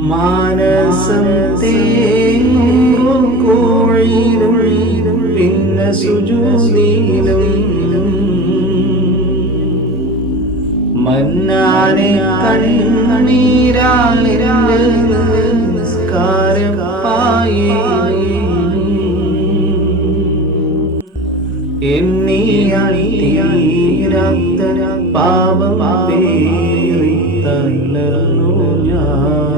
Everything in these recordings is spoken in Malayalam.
മാനസം തേങ്ങും പിന്നെ സുജൂതിയിലും. മന്നാനെ തളർന്നു ഞാൻ.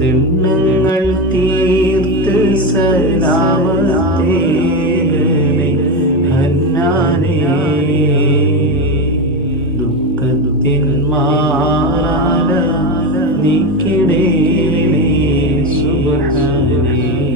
ദിണ്ണങ്ങൾ തീർത്ത് സലാമത്തേകനെ ഹന്നാനേ. ദുഃഖത്തിൻ മാറാല നീക്കിടേ സുബ്ഹാനേ.